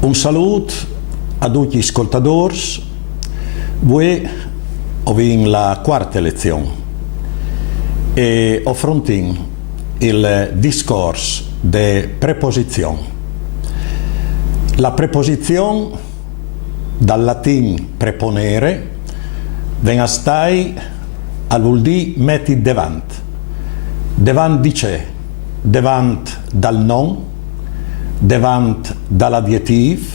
Un saluto a tutti gli ascoltatori. Voi ovin la quarta lezione e affrontiamo il discorso de preposizione. La preposizione, dal latino preponere, viene a stai al vuol dire metti davanti. Davanti di che? Davanti dal non, davanti dall'adjetivo,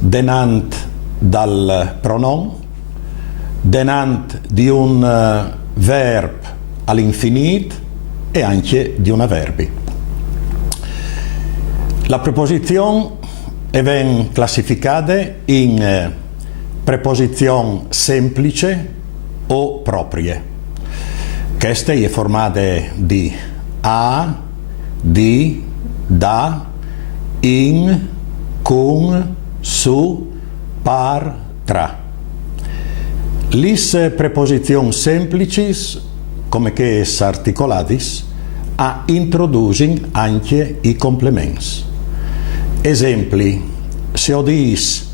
davanti dal pronom, davanti di un verbo all'infinito e anche di una verbi. La preposizione viene classificata in preposizione semplice o proprie. Queste è formata di a, di, da, in, con, su, par, tra. Le preposizioni semplici, come che es articolatis, introducono anche i complementi. Esempi: se ho dis,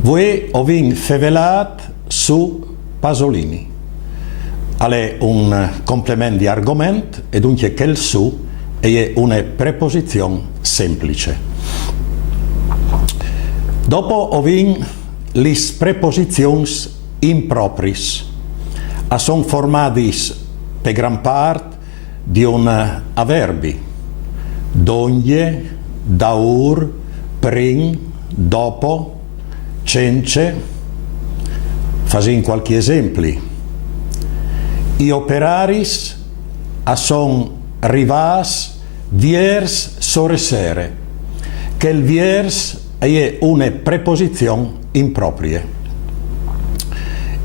voi ovin fevelat su Pasolini. È un complemento di argomento e dunque che il su è una preposizione semplice. Dopo ovin le preposizioni impropris, sono formate per gran parte di un avverbi: donde, daur, prin, dopo, cence. Facciamo qualche esempio. I operaris son rivas viers soresere, che il viers è una preposizione impropria.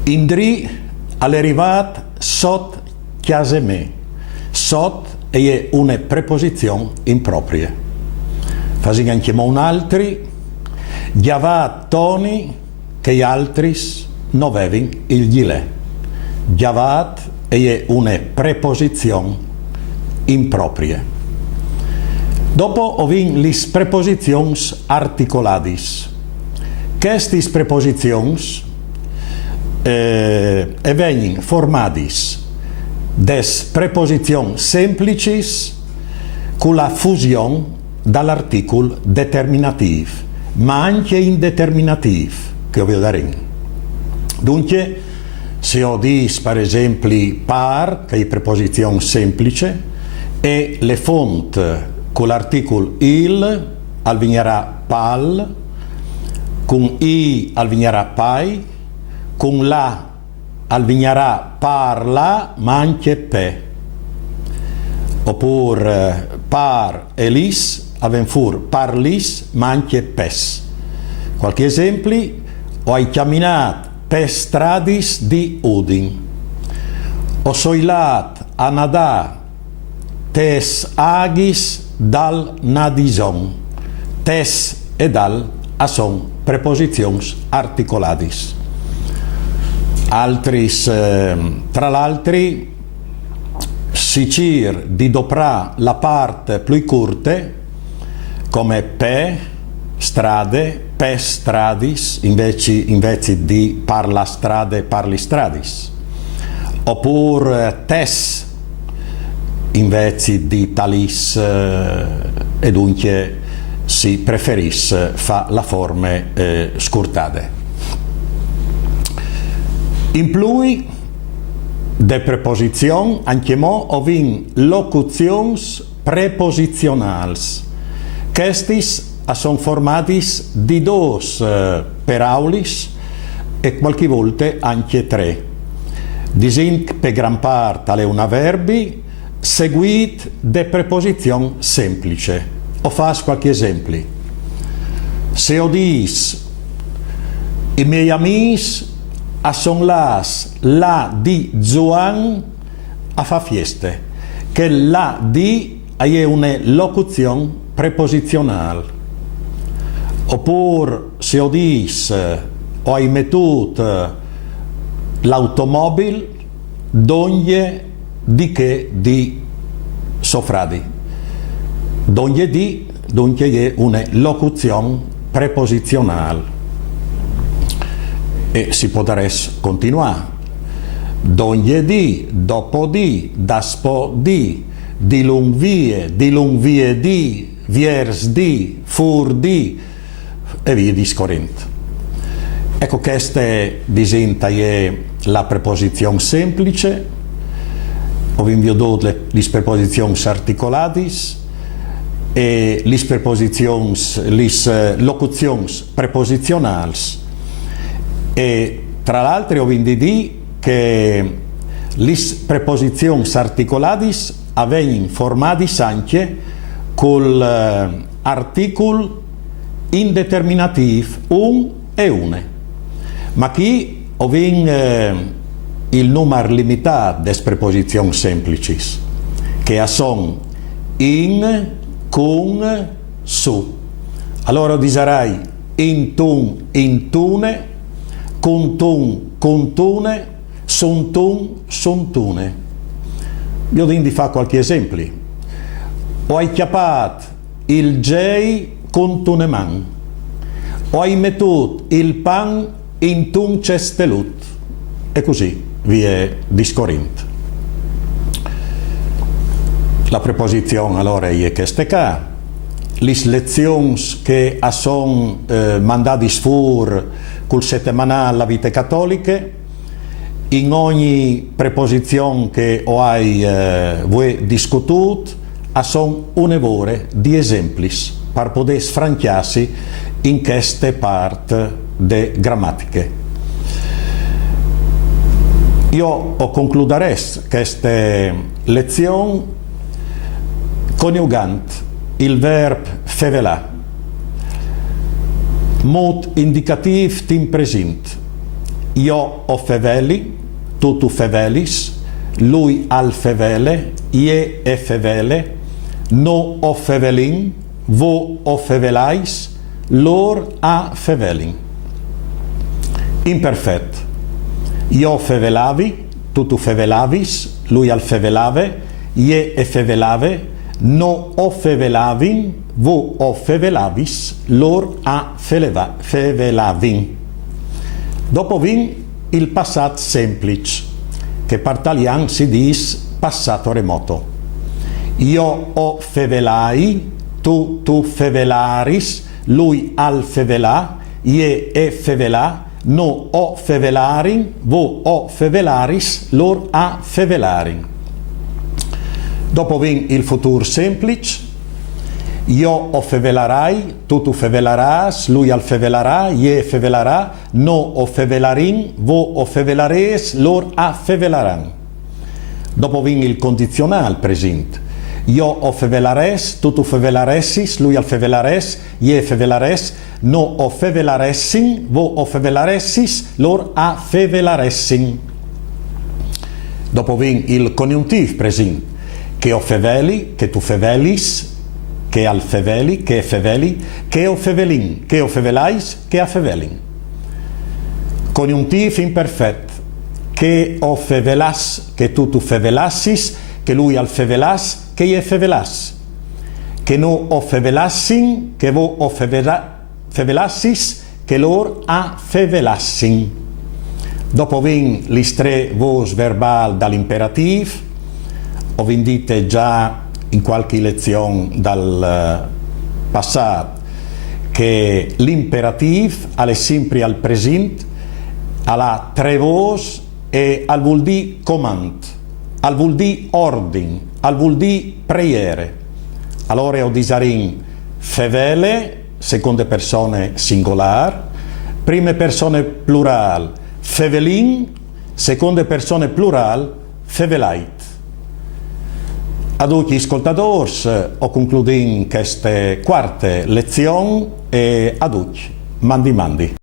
Indri all'arrivat sot chiase me. Sot è una preposizione impropria. Facciamo anche un altri. Giavat toni che gli altri non avevano il gilè. Giavat è una preposizione impropria. Dopo ovin le preposizioni articolatis. Queste preposizioni vengono formate des preposizioni semplici con la fusione dall'articolo determinativo, ma anche indeterminativo, che vi daremo. Dunque, se ho dis, per esempio, par, che è preposizione semplice, e le fonti con l'articolo il, alvignerà pal, con i alvignerà pai, con la alvignerà parla, ma anche pe. Oppure par e lis, avenfur parlis, ma anche pes. Qualche esempio: ho camminato per stradis di Udin. Ho soilat a nadà tes agis dal nadison. Tes e dal son preposizioni articolatis. Altris, tra l'altro, si cir di doprà la parte più corte, come pe, strade, pe stradis, invece di parla strade, parli stradis. Oppure tes, invece di talis, e dunque si preferisse fa la forma scurtate. In più de preposizioni, anche mo ovin locuzioni preposizionali. Questi sono formati di due paraulis e qualche volta anche tre. Disin per gran parte è un avverbi seguito da preposizione semplice. O faccio qualche esempio. Se ho dis, i miei amici sono là di Zoan a fa fieste, che là di è una locuzione preposizionale. Oppure se ho dis, ho mettuto l'automobile donde di che di Sofradi. Donde di dunque è una locuzione preposizionale. E si potrà continuare. Dogni dopodì, daspodì, di lungvie di, viersdì, furdì, e via discorrendo. Ecco, questa è la preposizione semplice. Ho dato le preposizioni articolate e le locuzioni preposizionali. E tra l'altro ho detto che le preposizioni articolate avvengono formate anche con l'articolo indeterminativo un e une. Ma qui ho il numero limitato delle preposizioni semplici, che sono in, con, su. Allora disarai intun, intune, contun, contune, sontun, sontune. Io devo fare qualche esempio. Ho acchiappato il gei con tuneman. Ho mettuto il pan in un cestelut. E così via discorrendo. La preposizione allora è questa qua. Le lezioni che sono mandate fuori col settimanale La Vita Cattolica, in ogni preposizione che voi discututo, sono un'evore di esempi per poter sfranchiarsi in queste parti de grammatiche. Io ho concluderò questa lezione coniugando il verbo fevelà, mod indicativo in presente. Io ho feveli, tu fevelis, lui al fevele, ie è fevele, no ho fevelin, vo ho fevelais, lor a fevelin. Imperfetto. Io fevelavi, tu fevelavis, lui al fevelave, ie e fevelave, no o fevelavin, vo o fevelavis, lor a fevelavin. Dopo vin il passato semplice, che per italiano si dice passato remoto. Io o fevelai, tu fevelaris, lui al fevelà, ie e fevelà, no o fevelarin, vo o fevelaris, lor a fevelarin. Dopo vin il futuro semplice. Io o fevelarai, tu fevelaràs, lui al fevelarà, ie fevelarà, no o fevelarin, vo o fevelares, lor a fevelaran. Dopo vin il condizionale presente. Io o fevelares, tu fevelaressis, lui al fevelares, ie fevelares, no o fevelaressin, vo o fevelaressis, lor a fevelaressin. Dopo vin il congiuntivo presente, che o feveli, che tu fevelis, che al feveli, che feveli, che o fevelin, che o fevelais, che a fevelin. Congiuntivo imperfetto, che o fevelas, che tu fevelassis, che lui al fevelas, che ie fevelas, che no o fevelassin, che vo o fevelassis, che lor a fevelassin. Dopo vin le tre vos verbal dall'imperativo, ho vendite già in qualche lezione dal passato che l'imperativo è sempre al presente, ha tre vos e al vuol dire comand, al vuol dire ordine, al vuol dire preghiere. Allora ho disarin fevele, seconde persone singolare, prime persone plural, fevelin, seconde persone plural, fevelait. Ad tutti gli ascoltatori ho concluso queste quarte lezioni e ad tutti, mandi.